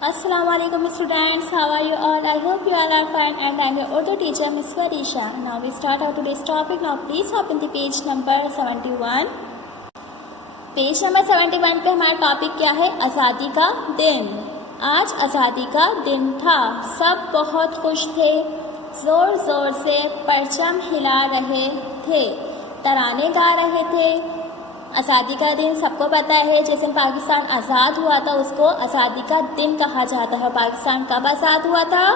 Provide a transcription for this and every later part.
Assalamualaikum students, how are you all? I hope you all are fine and I am your Urdu teacher Miss Farisha. Now we start our today's topic. Now please open the page number 71. Page number 71 पे हमारा topic क्या है? आज़ादी का दिन। आज आज़ादी का दिन था। सब बहुत खुश थे, ज़ोर ज़ोर से परचम हिला रहे थे, तराने गा रहे थे। आज़ादी का दिन सबको पता है, जैसे पाकिस्तान आज़ाद हुआ था उसको आज़ादी का दिन कहा जाता है। पाकिस्तान कब आज़ाद हुआ था?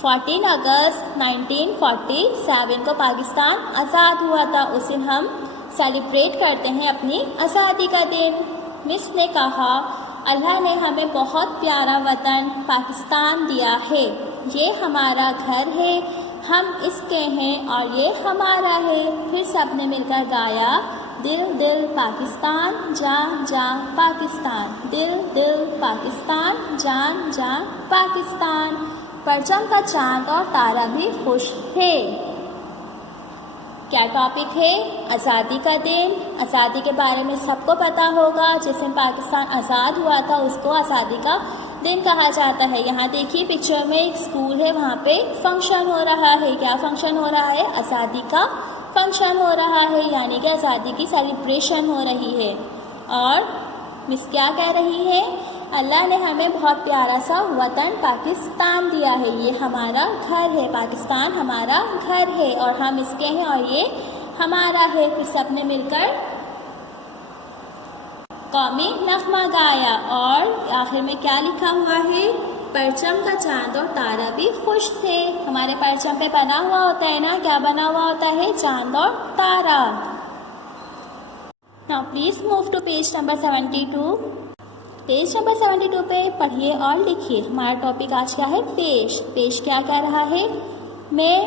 14 अगस्त 1947 को पाकिस्तान आज़ाद हुआ था। उस दिन हम सेलिब्रेट करते हैं अपनी आज़ादी का दिन। मिस ने कहा, अल्लाह ने हमें बहुत प्यारा वतन पाकिस्तान दिया है। ये हमारा घर है, हम इसके हैं और ये हमारा है। फिर सब ने मिलकर गाया, दिल दिल पाकिस्तान, जान जान पाकिस्तान, दिल दिल पाकिस्तान, जान जान पाकिस्तान। परचम का चांद और तारा भी खुश थे। क्या टॉपिक है? आज़ादी का दिन। आज़ादी के बारे में सबको पता होगा, जैसे पाकिस्तान आज़ाद हुआ था उसको आज़ादी का दिन कहा जाता है। यहाँ देखिए पिक्चर में एक स्कूल है, वहाँ पे फंक्शन हो रहा है। क्या फंक्शन हो रहा है? आज़ादी का फंक्शन हो रहा है, यानी कि आज़ादी की सेलिब्रेशन हो रही है। और मिस क्या कह रही है? अल्लाह ने हमें बहुत प्यारा सा वतन पाकिस्तान दिया है। ये हमारा घर है, पाकिस्तान हमारा घर है और हम इसके हैं और ये हमारा है। फिर सबने मिलकर कौमी नगमा गाया और आखिर में क्या लिखा हुआ है? परचम का चांद और तारा भी खुश थे। हमारे परचम पे बना हुआ होता है ना, क्या बना हुआ होता है? चांद और तारा। Now please move to page number 72। Page number 72 पे पढ़िए और लिखिए। हमारा टॉपिक आज क्या है? पेश। पेश क्या कह रहा है? मैं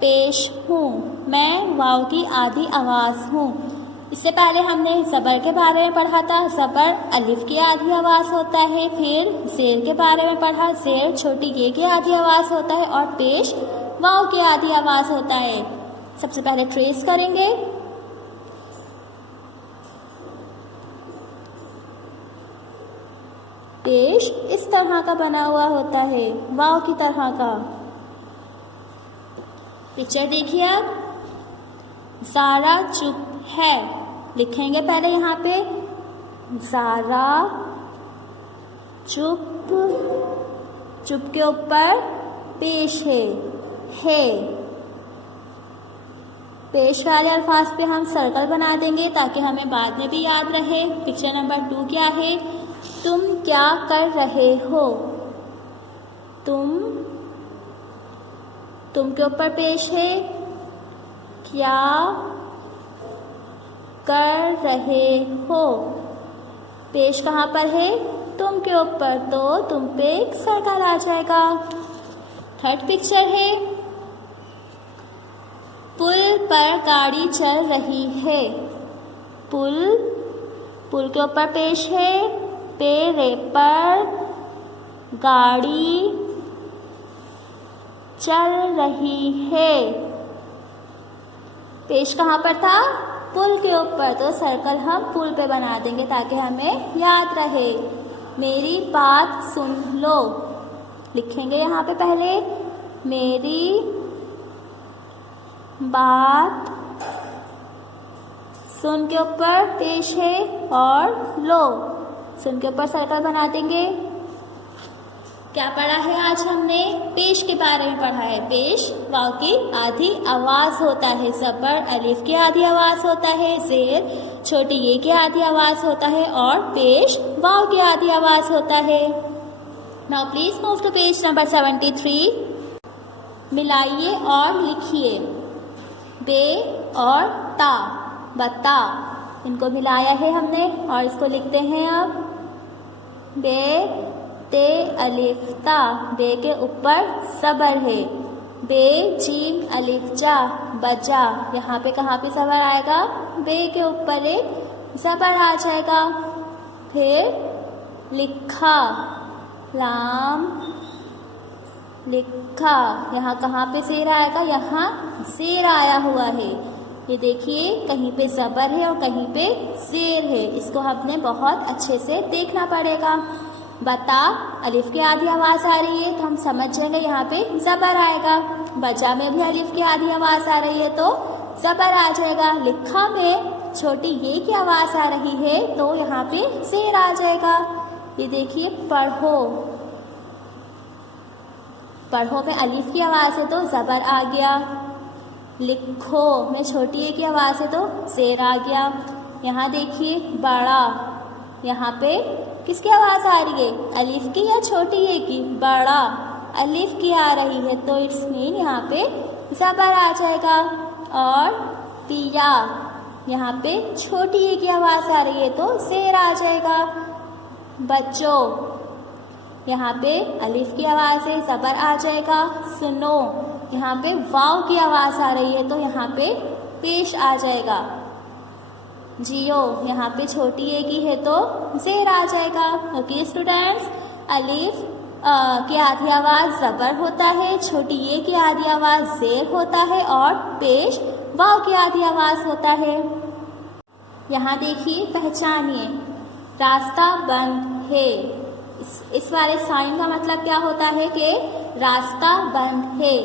पेश हूँ, मैं वाव की आधी आवाज़ हूँ। इससे पहले हमने ज़बर के बारे में पढ़ा था। ज़बर अलिफ की आधी आवाज़ होता है। फिर ज़ेर के बारे में पढ़ा, ज़ेर छोटी ये की आधी आवाज़ होता है और पेश वाव की आधी आवाज़ होता है। सबसे पहले ट्रेस करेंगे। पेश इस तरह का बना हुआ होता है, वाव की तरह का। पिक्चर देखिए आप। ज़ारा चुप है, लिखेंगे पहले यहाँ पे ज़ारा चुप। चुप के ऊपर पेश है। पेश वाले अल्फाज पे हम सर्कल बना देंगे ताकि हमें बाद में भी याद रहे। पिक्चर नंबर 2 क्या है? तुम क्या कर रहे हो? तुम के ऊपर पेश है, क्या कर रहे हो। पेश कहाँ पर है? तुम के ऊपर, तो तुम पे एक सर्कल आ जाएगा। थर्ड पिक्चर है, पुल पर गाड़ी चल रही है। पुल के ऊपर पेश है, पेरे पर गाड़ी चल रही है। पेश कहाँ पर था? पुल के ऊपर, तो सर्कल हम पुल पे बना देंगे ताकि हमें याद रहे। मेरी बात सुन लो, लिखेंगे यहाँ पे पहले मेरी बात। सुन के ऊपर पेश है और लो, सुन के ऊपर सर्कल बना देंगे। क्या पढ़ा है आज हमने? पेश के बारे में पढ़ा है। पेश वाव की आधी आवाज़ होता है, ज़बर अलिफ की आधी आवाज़ होता है, ज़ेर छोटी ये की आधी आवाज़ होता है और पेश वाव की आधी आवाज़ होता है। Now please move to page number 73। मिलाइए और लिखिए। बे और ता, बता, इनको मिलाया है हमने और इसको लिखते हैं अब। बे ते अलिफ ता, बे के ऊपर ज़बर है। बे जीम अलिफ जा, बजा। यहाँ पे कहाँ पे ज़बर आएगा? बे के ऊपर एक ज़बर आ जाएगा। फिर लिखा, लाम लिखा। यहाँ कहाँ पे ज़ेर आएगा? यहाँ ज़ेर आया हुआ है। ये देखिए, कहीं पे ज़बर है और कहीं पे ज़ेर है। इसको हमने बहुत अच्छे से देखना पड़ेगा। बता, अलिफ की आधी आवाज़ आ रही है तो हम समझ जाएंगे यहाँ पे ज़बर आएगा। बजा में भी अलिफ की आधी आवाज़ आ रही है तो ज़बर आ जाएगा। लिखा में छोटी ये की आवाज़ आ रही है तो यहाँ पे ज़ेर आ जाएगा। ये देखिए पढ़ो, पढ़ो में अलिफ की आवाज़ है तो ज़बर आ गया। लिखो में छोटी ए की आवाज़ है तो ज़ेर आ गया। यहाँ देखिए बड़ा, यहाँ पे किसकी आवाज़ आ रही है, अलिफ की या छोटी ए की, बड़ा अलिफ की आ रही है तो इट्स मीन यहाँ पे ज़बर आ जाएगा। और पिया, यहाँ पे छोटी ए की आवाज़ आ रही है तो ज़ेर आ जाएगा। बच्चों, यहाँ पे अलिफ की आवाज़ है ज़बर आ जाएगा। सुनो, यहाँ पे वाव की आवाज़ आ रही है तो यहाँ पे पेश आ जाएगा। जियो, यहाँ पे छोटी ए की है तो ज़ेर आ जाएगा। ओके स्टूडेंट्स, अलिफ की आधी आवाज़ ज़बर होता है, छोटी ए की आधी आवाज़ ज़ेर होता है और पेश वाव की आधी आवाज़ होता है। यहाँ देखिए, पहचानिए, रास्ता बंद है। इस वाले साइन का मतलब क्या होता है कि रास्ता बंद है।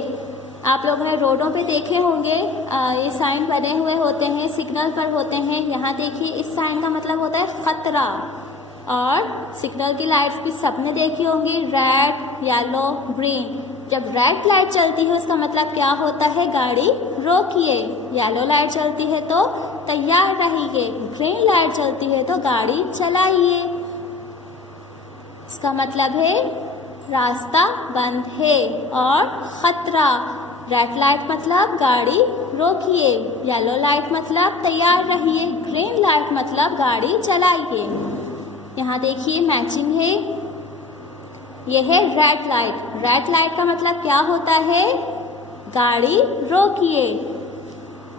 आप लोगों ने रोडों पे देखे होंगे, ये साइन बने हुए होते हैं, सिग्नल पर होते हैं। यहाँ देखिए, इस साइन का मतलब होता है ख़तरा। और सिग्नल की लाइट्स भी सबने देखी होंगी, रेड, येलो, ग्रीन। जब रेड लाइट चलती है उसका मतलब क्या होता है, गाड़ी रोकिए। येलो लाइट चलती है तो तैयार रहिए। ग्रीन लाइट चलती है तो गाड़ी चलाइए। इसका मतलब है रास्ता बंद है। और ख़तरा, रेड लाइट मतलब गाड़ी रोकिए, येलो लाइट मतलब तैयार रहिए, ग्रीन लाइट मतलब गाड़ी चलाइए। यहाँ देखिए मैचिंग है, यह है रेड लाइट। रेड लाइट का मतलब क्या होता है, गाड़ी रोकिए।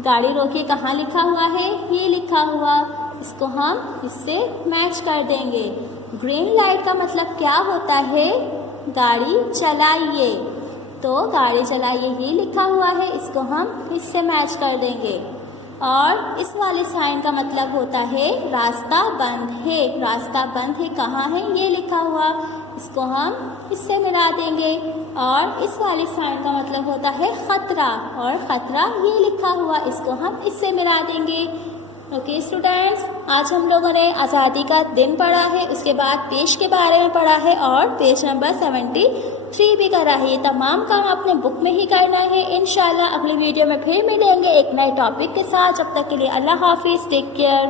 गाड़ी रोकिए कहाँ लिखा हुआ है, ये लिखा हुआ, इसको हम इससे मैच कर देंगे। ग्रीन लाइट का मतलब क्या होता है, गाड़ी चलाइए। तो गाड़ी चलाइए ये लिखा हुआ है, इसको हम इससे मैच कर देंगे। और इस वाले साइन का मतलब होता है रास्ता बंद है। रास्ता बंद है कहाँ है, ये लिखा हुआ, इसको हम इससे मिला देंगे। और इस वाले साइन का मतलब होता है ख़तरा, और ख़तरा ये लिखा हुआ, इसको हम इससे मिला देंगे। ओके स्टूडेंट्स, आज हम लोगों ने आज़ादी का दिन पढ़ा है, उसके बाद पेज के बारे में पढ़ा है और पेज नंबर 73 भी करा है। ये तमाम काम अपने बुक में ही करना है। इंशाल्लाह अगली वीडियो में फिर मिलेंगे एक नए टॉपिक के साथ। जब तक के लिए अल्लाह हाफिज़, टेक केयर।